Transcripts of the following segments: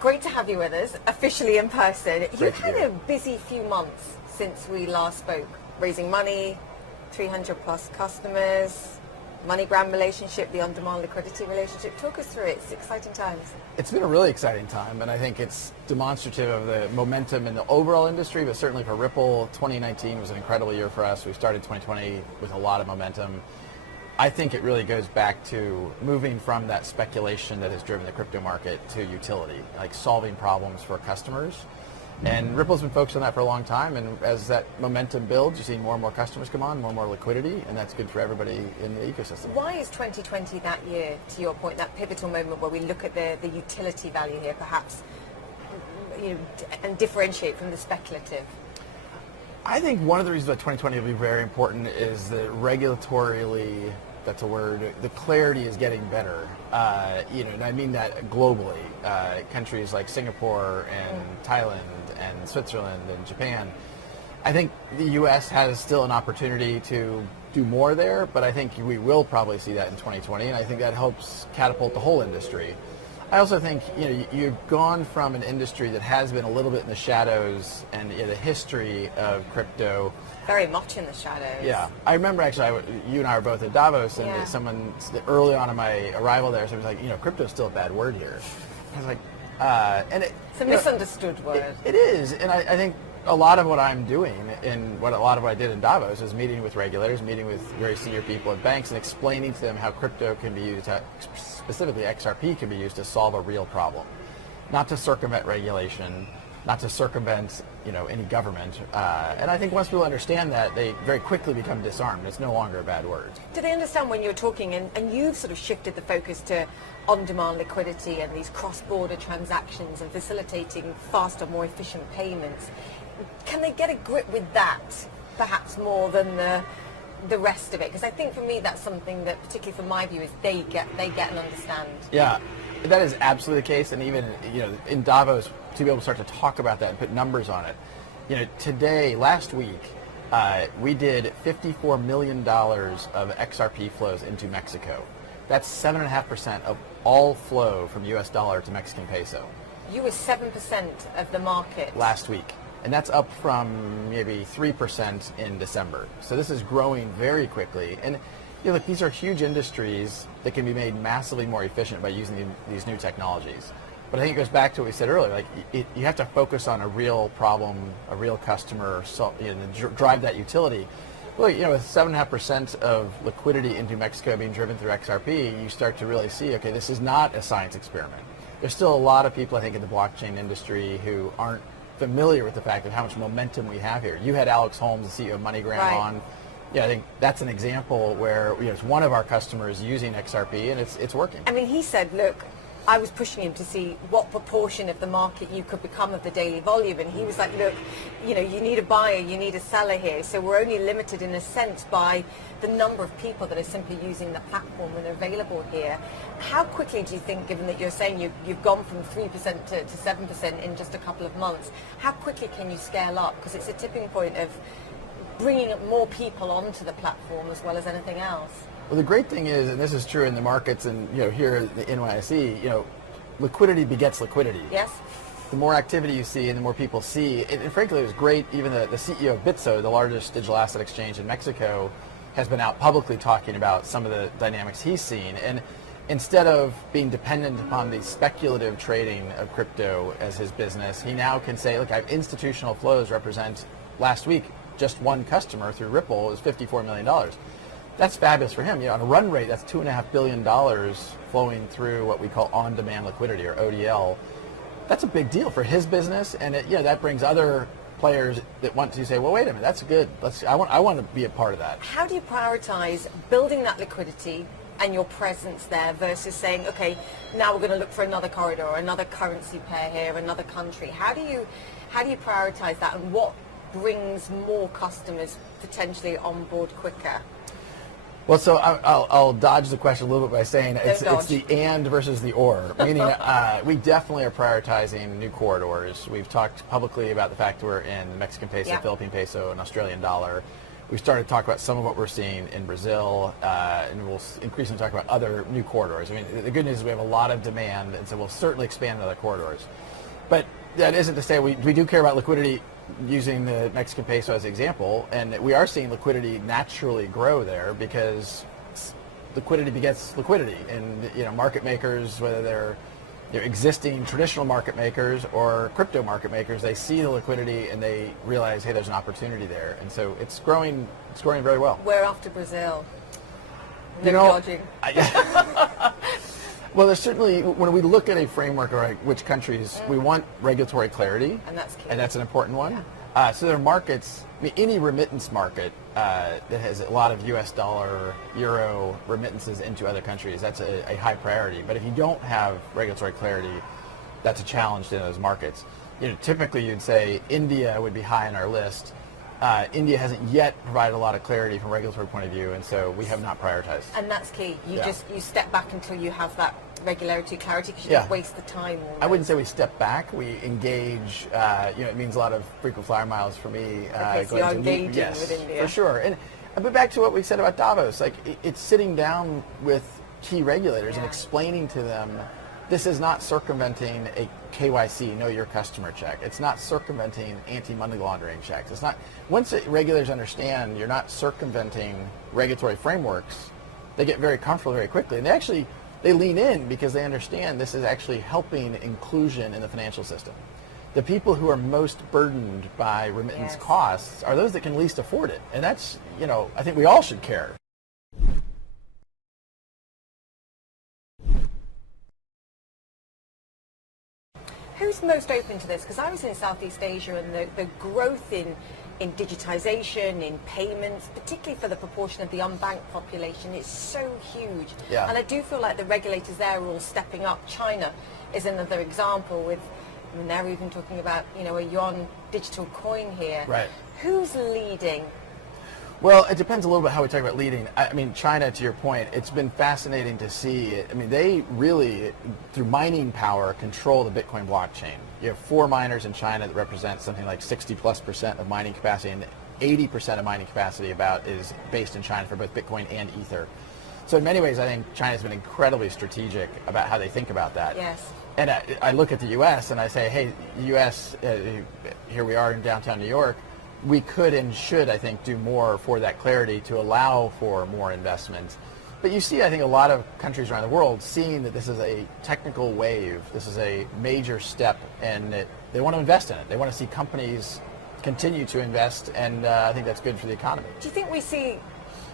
great to have you with us, officially in person. You've had here. a busy few months since we last spoke, raising money, 300 plus customers, MoneyGram relationship, the on-demand liquidity relationship. Talk us through it. It's exciting times. It's been a really exciting time, and I think it's demonstrative of the momentum in the overall industry, but certainly for Ripple, 2019 was an incredible year for us. We started 2020 with a lot of momentum. I think it really goes back to moving from that speculation that has driven the crypto market to utility, like solving problems for customers. And Ripple's been focused on that for a long time, and as that momentum builds, you see more and more customers come on, more and more liquidity, and that's good for everybody in the ecosystem. Why is 2020 that year, to your point, that pivotal moment where we look at the utility value here, perhaps, and differentiate from the speculative? I think one of the reasons that 2020 will be very important is that regulatorily, that's a word, the clarity is getting better. And I mean that globally. Countries like Singapore and Thailand and Switzerland and Japan. I think the U.S. has still an opportunity to do more there, but I think we will probably see that in 2020, and I think that helps catapult the whole industry. I also think you've gone from an industry that has been a little bit in the shadows and the history of crypto. Very much in the shadows. Yeah, I remember actually, you and I were both at Davos, and someone early on in my arrival there, someone was like, crypto's still a bad word here. I was like, it's a misunderstood word. It is, and I think a lot of what I'm doing and a lot of what I did in Davos is meeting with regulators, meeting with very senior people at banks, and explaining to them how crypto can be used, specifically XRP can be used to solve a real problem, not to circumvent regulation, not to circumvent any government. And I think once people understand that, they very quickly become disarmed. It's no longer a bad word. Do they understand when you're talking, and you've sort of shifted the focus to on-demand liquidity and these cross-border transactions and facilitating faster, more efficient payments? Can they get a grip with that, perhaps more than the rest of it? Because I think for me that's something that, particularly from my view, is they get and understand. Yeah, that is absolutely the case, and even in Davos, to be able to start to talk about that and put numbers on it. Today, last week, we did $54 million of XRP flows into Mexico. That's 7.5% of all flow from US dollar to Mexican peso. You were 7% of the market. Last week. And that's up from maybe 3% in December. So this is growing very quickly. And look, these are huge industries that can be made massively more efficient by using these new technologies. But I think it goes back to what we said earlier. Like you have to focus on a real problem, a real customer, drive that utility. Well, with 7.5% of liquidity into Mexico being driven through XRP, you start to really see, okay, this is not a science experiment. There's still a lot of people, I think, in the blockchain industry who aren't familiar with the fact of how much momentum we have here. You had Alex Holmes, the CEO of MoneyGram, on. Yeah, I think that's an example where it's one of our customers using XRP, and it's working. I mean, he said, look, I was pushing him to see what proportion of the market you could become of the daily volume, and he was like, look, you need a buyer, you need a seller here, so we're only limited in a sense by the number of people that are simply using the platform and available here. How quickly do you think, given that you're saying you've gone from 3% to 7% in just a couple of months, how quickly can you scale up? Because it's a tipping point of bringing more people onto the platform as well as anything else. Well, the great thing is, and this is true in the markets and here at the NYSE, liquidity begets liquidity. Yes. The more activity you see and the more people see, and frankly it was great, even the CEO of Bitso, the largest digital asset exchange in Mexico, has been out publicly talking about some of the dynamics he's seen. And instead of being dependent upon the speculative trading of crypto as his business, he now can say, look, I have institutional flows represent, last week, just one customer through Ripple is $54 million. That's fabulous for him. On a run rate, that's $2.5 billion flowing through what we call on-demand liquidity, or ODL. That's a big deal for his business, and that brings other players that want to say, well, wait a minute, that's good. I want to be a part of that. How do you prioritize building that liquidity and your presence there versus saying, okay, now we're going to look for another corridor, or another currency pair here, another country? How do you prioritize that, and what brings more customers potentially on board quicker? Well, so I'll dodge the question a little bit by saying it's the and versus the or, meaning we definitely are prioritizing new corridors. We've talked publicly about the fact we're in Mexican peso, Philippine peso, and Australian dollar. We started to talk about some of what we're seeing in Brazil, and we'll increasingly talk about other new corridors. I mean, the good news is we have a lot of demand, and so we'll certainly expand other corridors. But that isn't to say we do care about liquidity, using the Mexican peso as an example, and we are seeing liquidity naturally grow there because liquidity begets liquidity. And market makers, whether they're existing traditional market makers or crypto market makers, they see the liquidity and they realize, hey, there's an opportunity there, and so it's growing very well. We're after Brazil. Dodging. Well, there's certainly, when we look at a framework or which countries, we want regulatory clarity, and that's key. And that's an important one. Yeah. So there are markets, any remittance market that has a lot of US dollar, euro remittances into other countries, that's a high priority. But if you don't have regulatory clarity, that's a challenge in those markets. Typically you'd say India would be high on our list. India hasn't yet provided a lot of clarity from a regulatory point of view, and so we have not prioritized. And that's key. You step back until you have that regularity clarity, because you don't waste the time. I wouldn't say we step back. We engage. It means a lot of frequent flyer miles for me. So you're engaging with India. For sure. But back to what we said about Davos, it's sitting down with key regulators and explaining to them, this is not circumventing a KYC, know your customer check. It's not circumventing anti-money laundering checks. It's not. Once regulators understand you're not circumventing regulatory frameworks, they get very comfortable very quickly, and they lean in because they understand this is actually helping inclusion in the financial system. The people who are most burdened by remittance costs are those that can least afford it, and that's, I think we all should care. Who's most open to this? Because I was in Southeast Asia, and the growth in digitization, in payments, particularly for the proportion of the unbanked population, is so huge. Yeah. And I do feel like the regulators there are all stepping up. China is another example they're even talking about, a yuan digital coin here. Right. Who's leading? Well, it depends a little bit how we talk about leading. I mean, China, to your point, it's been fascinating to see. I mean, they really, through mining power, control the Bitcoin blockchain. You have 4 miners in China that represent something like 60+% of mining capacity, and 80% of mining capacity is based in China for both Bitcoin and Ether. So in many ways, I think China's been incredibly strategic about how they think about that. Yes. And I look at the U.S. and I say, hey, the U.S., here we are in downtown New York, we could and should, I think, do more for that clarity to allow for more investment. But you see, I think, a lot of countries around the world seeing that this is a technical wave, this is a major step, and they want to invest in it. They want to see companies continue to invest, and I think that's good for the economy. Do you think we see,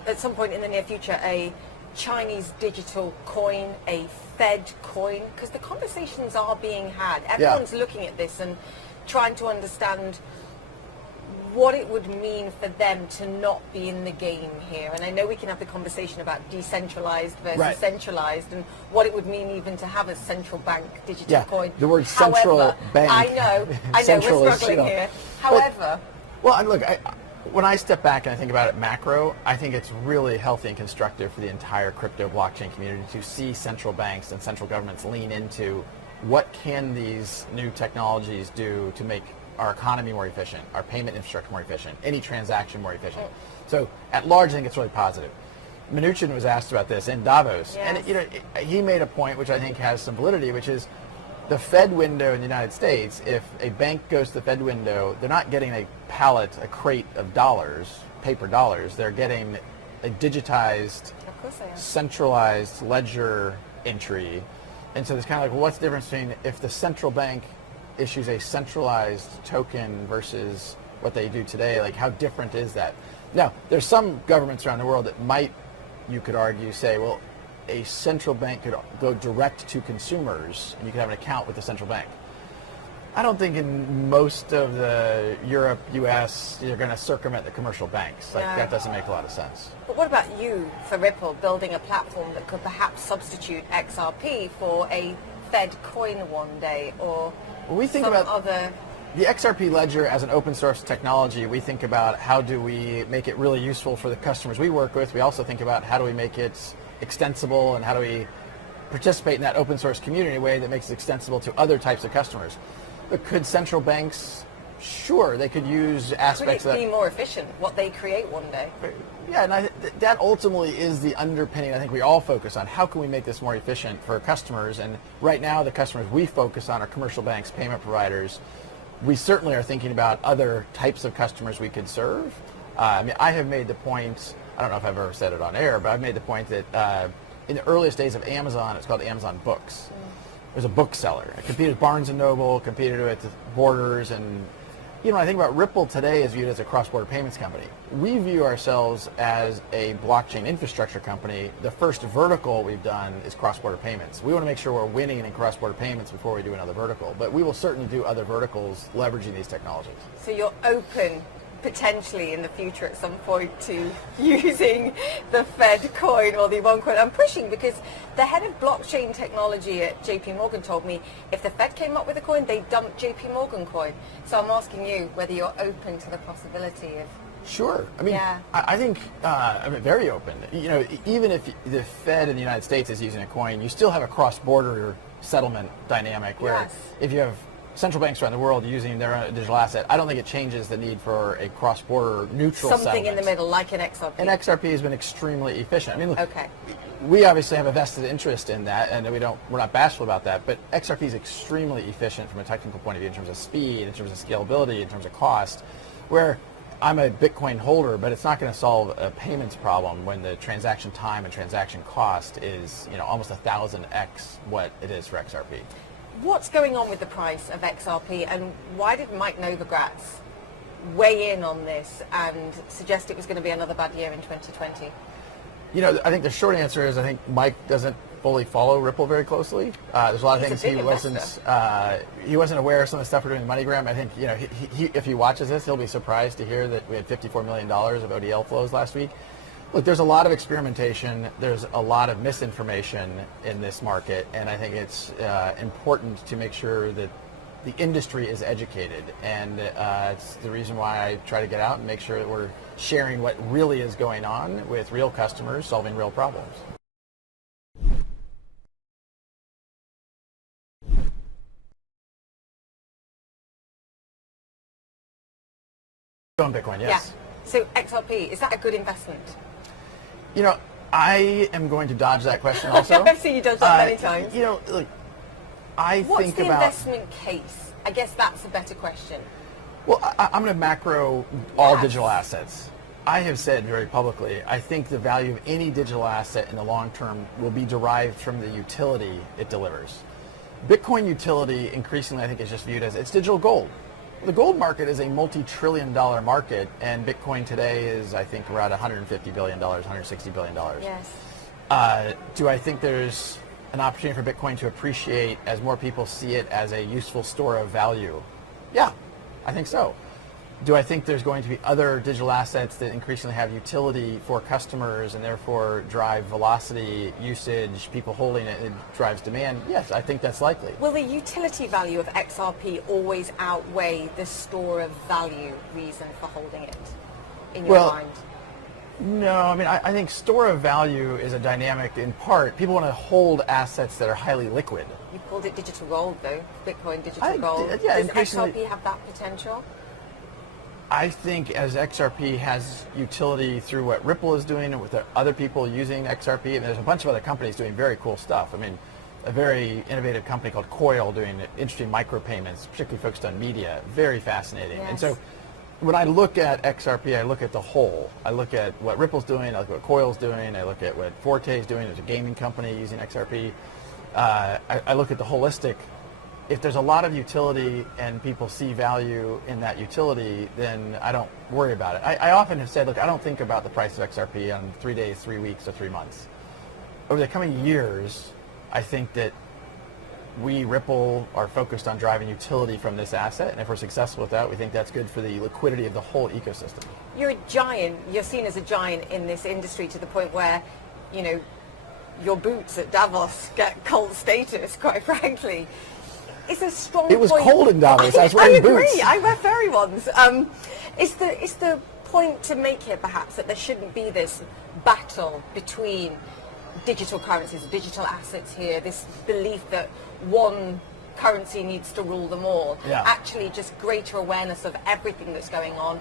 at some point in the near future, a Chinese digital coin, a Fed coin? Because the conversations are being had. Everyone's looking at this and trying to understand what it would mean for them to not be in the game here. And I know we can have the conversation about decentralized versus centralized, and what it would mean even to have a central bank digital coin. The word central bank. I know, we're struggling here. However. Look, when I step back and I think about it macro, I think it's really healthy and constructive for the entire crypto blockchain community to see central banks and central governments lean into what can these new technologies do to make our economy more efficient, our payment infrastructure more efficient, any transaction more efficient. So at large, I think it's really positive. Mnuchin was asked about this in Davos, and he made a point which I think has some validity, which is the Fed window in the United States. If a bank goes to the Fed window, they're not getting a crate of dollars, paper dollars. They're getting a digitized, centralized ledger entry. And so it's kind of like, well, what's the difference between if the central bank issues a centralized token versus what they do today? Like, how different is that? Now, there's some governments around the world that might, you could argue, say, well, a central bank could go direct to consumers and you could have an account with the central bank. I don't think in most of the Europe, US, you're going to circumvent the commercial banks. That doesn't make a lot of sense. But what about you, for Ripple, building a platform that could perhaps substitute XRP for a Fed coin one day, or we think about other? The XRP ledger as an open source technology. We think about how do we make it really useful for the customers we work with. We also think about how do we make it extensible and how do we participate in that open source community in a way that makes it extensible to other types of customers. But could central banks? Sure, they could use aspects Could it be more efficient, what they create one day? Yeah, and that ultimately is the underpinning I think we all focus on. How can we make this more efficient for customers? And right now the customers we focus on are commercial banks, payment providers. We certainly are thinking about other types of customers we could serve. I mean, I have made the point, I don't know if I've ever said it on air, but I've made the point that in the earliest days of Amazon, it's called Amazon Books. It was a bookseller. It competed with Barnes & Noble, competed with Borders, and when I think about Ripple today is viewed as a cross-border payments company. We view ourselves as a blockchain infrastructure company. The first vertical we've done is cross-border payments. We want to make sure we're winning in cross-border payments before we do another vertical, but we will certainly do other verticals leveraging these technologies. So you're open potentially in the future at some point to using the Fed coin or the one coin. I'm pushing because the head of blockchain technology at JP Morgan told me if the Fed came up with a coin, they dumped JP Morgan coin. So I'm asking you whether you're open to the possibility of... Sure. I mean, I think I'm very open. Even if the Fed in the United States is using a coin, you still have a cross-border settlement dynamic where if you have central banks around the world using their own digital asset, I don't think it changes the need for a cross-border neutral something settlement. In the middle, like an XRP. And XRP has been extremely efficient. I mean, look, we obviously have a vested interest in that, and we're not bashful about that, but XRP is extremely efficient from a technical point of view in terms of speed, in terms of scalability, in terms of cost, where I'm a Bitcoin holder, but it's not going to solve a payments problem when the transaction time and transaction cost is almost 1,000x what it is for XRP. What's going on with the price of XRP, and why did Mike Novogratz weigh in on this and suggest it was going to be another bad year in 2020? I think the short answer is I think Mike doesn't fully follow Ripple very closely. There's a lot of things he wasn't aware of some of the stuff we're doing with MoneyGram. I think he if he watches this, he'll be surprised to hear that we had $54 million of ODL flows last week. Look, there's a lot of experimentation. There's a lot of misinformation in this market, and I think it's important to make sure that the industry is educated. And it's the reason why I try to get out and make sure that we're sharing what really is going on with real customers solving real problems. On Bitcoin, yes. Yeah. So XRP, is that a good investment? I am going to dodge that question also. I've seen you dodge that many times. Look, What's the investment case? I guess that's a better question. Well, I'm going to macro all digital assets. I have said very publicly, I think the value of any digital asset in the long term will be derived from the utility it delivers. Bitcoin utility increasingly I think is just viewed as it's digital gold. The gold market is a multi-trillion-dollar market, and Bitcoin today is, I think, around $150 billion, $160 billion. Yes. Do I think there's an opportunity for Bitcoin to appreciate as more people see it as a useful store of value? Yeah, I think so. Do I think there's going to be other digital assets that increasingly have utility for customers and therefore drive velocity, usage, people holding it, it drives demand? Yes, I think that's likely. Will the utility value of XRP always outweigh the store of value reason for holding it, in your mind? No, I mean, I think store of value is a dynamic in part. People want to hold assets that are highly liquid. You called it digital gold, though. Bitcoin digital gold. Yeah, does XRP have that potential? I think as XRP has utility through what Ripple is doing and with other people using XRP, and there's a bunch of other companies doing very cool stuff. I mean, a very innovative company called Coil doing interesting micropayments, particularly focused on media. Very fascinating. Yes. And so when I look at XRP, I look at the whole. I look at what Ripple's doing, I look at what Coil's doing, I look at what Forte's doing as a gaming company using XRP. I look at the holistic. If there's a lot of utility and people see value in that utility, then I don't worry about it. I often have said, look, I don't think about the price of XRP on 3 days, 3 weeks, or 3 months. Over the coming years, I think that we, Ripple, are focused on driving utility from this asset, and if we're successful with that, we think that's good for the liquidity of the whole ecosystem. You're a giant. You're seen as a giant in this industry to the point where, your boots at Davos get cult status, quite frankly. It's a strong point. It was cold in Davos. I was wearing boots. I agree. I wear furry ones. Is the point to make here, perhaps, that there shouldn't be this battle between digital currencies, digital assets here, this belief that one currency needs to rule them all. Yeah. Actually, just greater awareness of everything that's going on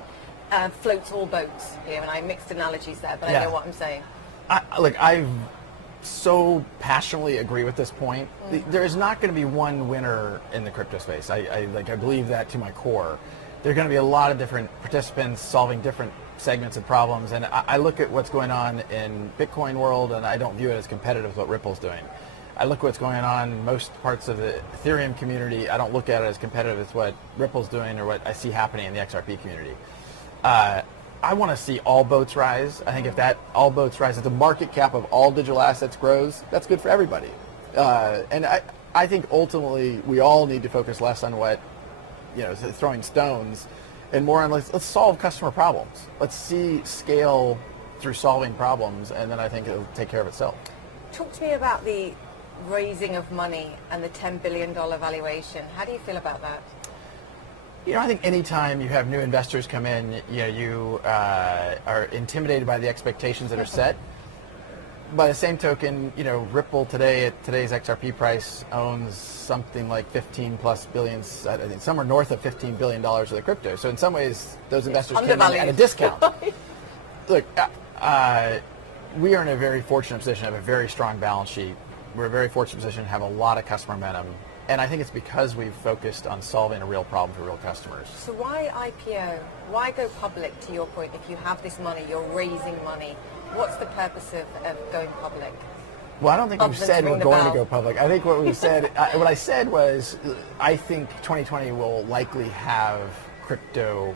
floats all boats. And I mixed analogies there, but I know what I'm saying. I so passionately agree with this point. There is not going to be one winner in the crypto space. I believe that to my core. There are going to be a lot of different participants solving different segments of problems, and I look at what's going on in Bitcoin world, and I don't view it as competitive with what Ripple's doing. I look at what's going on in most parts of the Ethereum community. I don't look at it as competitive with what Ripple's doing or what I see happening in the XRP community. I want to see all boats rise. I think if that all boats rise, if the market cap of all digital assets grows, that's good for everybody. And I think ultimately we all need to focus less on what, throwing stones, and more on let's solve customer problems. Let's see scale through solving problems, and then I think it'll take care of itself. Talk to me about the raising of money and the $10 billion valuation. How do you feel about that? I think anytime you have new investors come in, you are intimidated by the expectations that are set. By the same token, Ripple today at today's XRP price owns something like 15 plus billions, I think somewhere north of $15 billion of the crypto. So in some ways, those investors came in at a discount. Look, we are in a very fortunate position to have a very strong balance sheet. We're in a very fortunate position to have a lot of customer momentum. And I think it's because we've focused on solving a real problem for real customers. So why IPO? Why go public, to your point? If you have this money, you're raising money. What's the purpose of going public? Well, I don't think we've said we're going to go public. I think what we've said, what I said was, I think 2020 will likely have crypto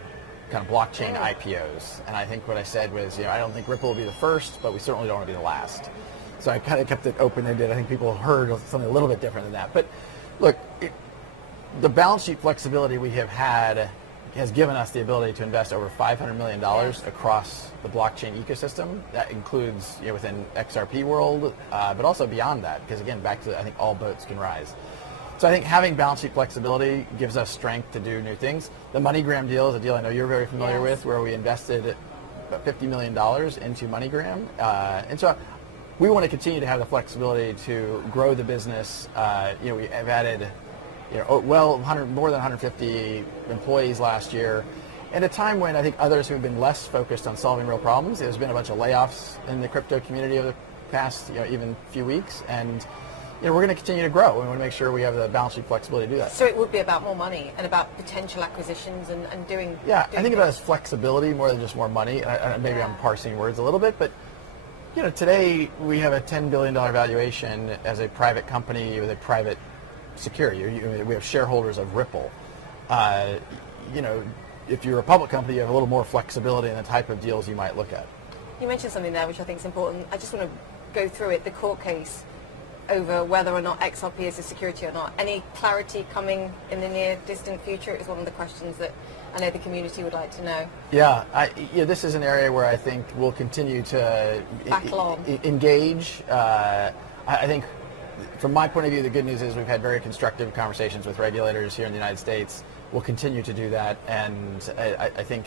kind of blockchain IPOs. And I think what I said was, I don't think Ripple will be the first, but we certainly don't want to be the last. So I kind of kept it open-ended. I think people heard something a little bit different than that. But look, the balance sheet flexibility we have had has given us the ability to invest over $500 million across the blockchain ecosystem. That includes within XRP world, but also beyond that, because again, back to I think all boats can rise. So I think having balance sheet flexibility gives us strength to do new things. The MoneyGram deal is a deal I know you're very familiar with, where we invested about $50 million into MoneyGram. And so we want to continue to have the flexibility to grow the business. We have added, more than 150 employees last year. At a time when I think others who have been less focused on solving real problems, there's been a bunch of layoffs in the crypto community over the past, even few weeks, and we're going to continue to grow. We want to make sure we have the balance sheet flexibility to do that. So it would be about more money and about potential acquisitions and doing. Yeah, I think about it as flexibility more than just more money. And maybe I'm parsing words a little bit, but today we have a $10 billion valuation as a private company with a private security. We have shareholders of Ripple. If you're a public company, you have a little more flexibility in the type of deals you might look at. You mentioned something there which I think is important. I just want to go through it, the court case over whether or not XRP is a security or not. Any clarity coming in the near distant future is one of the questions that I know the community would like to know. Yeah, this is an area where I think we'll continue to engage. I think from my point of view, the good news is we've had very constructive conversations with regulators here in the United States. We'll continue to do that, and I think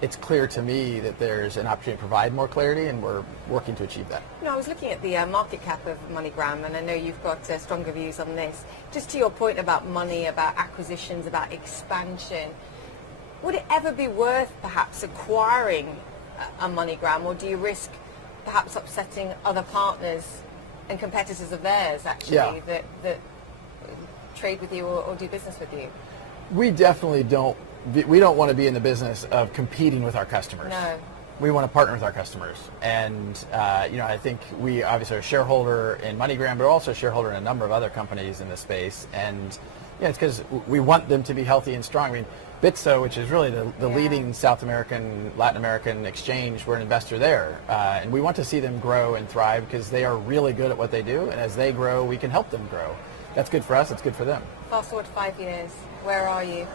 it's clear to me that there's an opportunity to provide more clarity, and we're working to achieve that. I was looking at the market cap of MoneyGram, and I know you've got stronger views on this. Just to your point about money, about acquisitions, about expansion, would it ever be worth perhaps acquiring a MoneyGram, or do you risk perhaps upsetting other partners and competitors of theirs actually that trade with you or do business with you? We definitely don't. We don't want to be in the business of competing with our customers. No. We want to partner with our customers, and I think we obviously are a shareholder in MoneyGram, but also a shareholder in a number of other companies in this space, and it's because we want them to be healthy and strong. I mean, Bitso, which is really the leading South American, Latin American exchange, we're an investor there, and we want to see them grow and thrive because they are really good at what they do, and as they grow, we can help them grow. That's good for us. It's good for them. Fast forward 5 years. Where are you?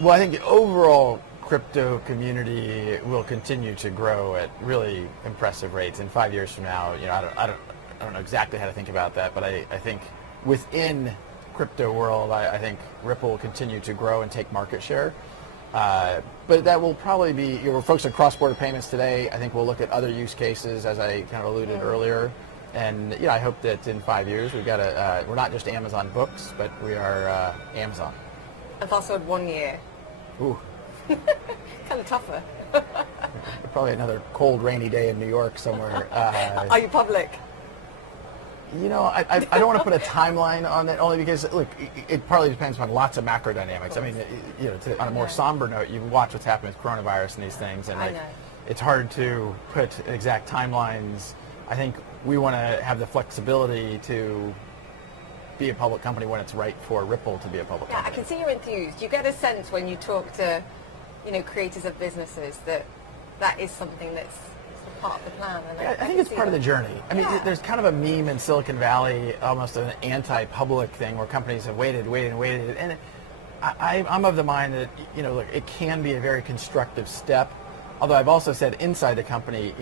Well, I think the overall crypto community will continue to grow at really impressive rates. In 5 years from now, I don't know exactly how to think about that, but I think within crypto world, I think Ripple will continue to grow and take market share. But that will probably be, we're focused on cross-border payments today. I think we'll look at other use cases, as I kind of alluded earlier. And I hope that in 5 years we've got we're not just Amazon Books, but we are Amazon. And fast forward 1 year. Ooh. Kind of tougher. Probably another cold, rainy day in New York somewhere. Are you public? I don't want to put a timeline on it, only because, look, it partly depends on lots of macro dynamics. I mean, on a more somber note, you watch what's happening with coronavirus and these things, and it's hard to put exact timelines. I think we want to have the flexibility to be a public company when it's right for Ripple to be a public company. I can see you're enthused. You get a sense when you talk to, creators of businesses that is something that's part of the plan. And I think it's part of the journey. I mean, there's kind of a meme in Silicon Valley, almost an anti-public thing where companies have waited, and I'm of the mind that look, it can be a very constructive step. Although I've also said inside the company,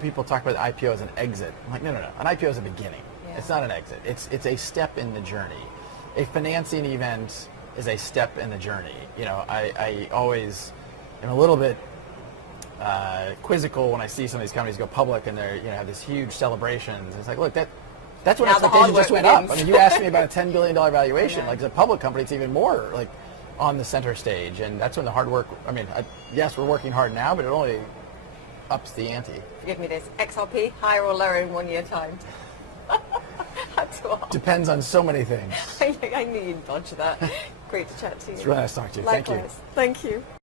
people talk about the IPO as an exit. I'm like, no. An IPO is a beginning. Yeah. It's not an exit. It's a step in the journey. A financing event is a step in the journey. I always am a little bit quizzical when I see some of these companies go public and they have this huge celebrations. It's like, look, that's when expectations just went up. I mean, you asked me about a $10 billion valuation. Like as a public company, it's even more like on the center stage, and that's when the hard work. I mean, yes, we're working hard now, but it only ups the ante. Forgive me this. XRP higher or lower in 1 year time? Depends on so many things. I knew you'd dodge that. Great to chat to you. It's really nice talking to you. Likewise. Thank you. Thank you.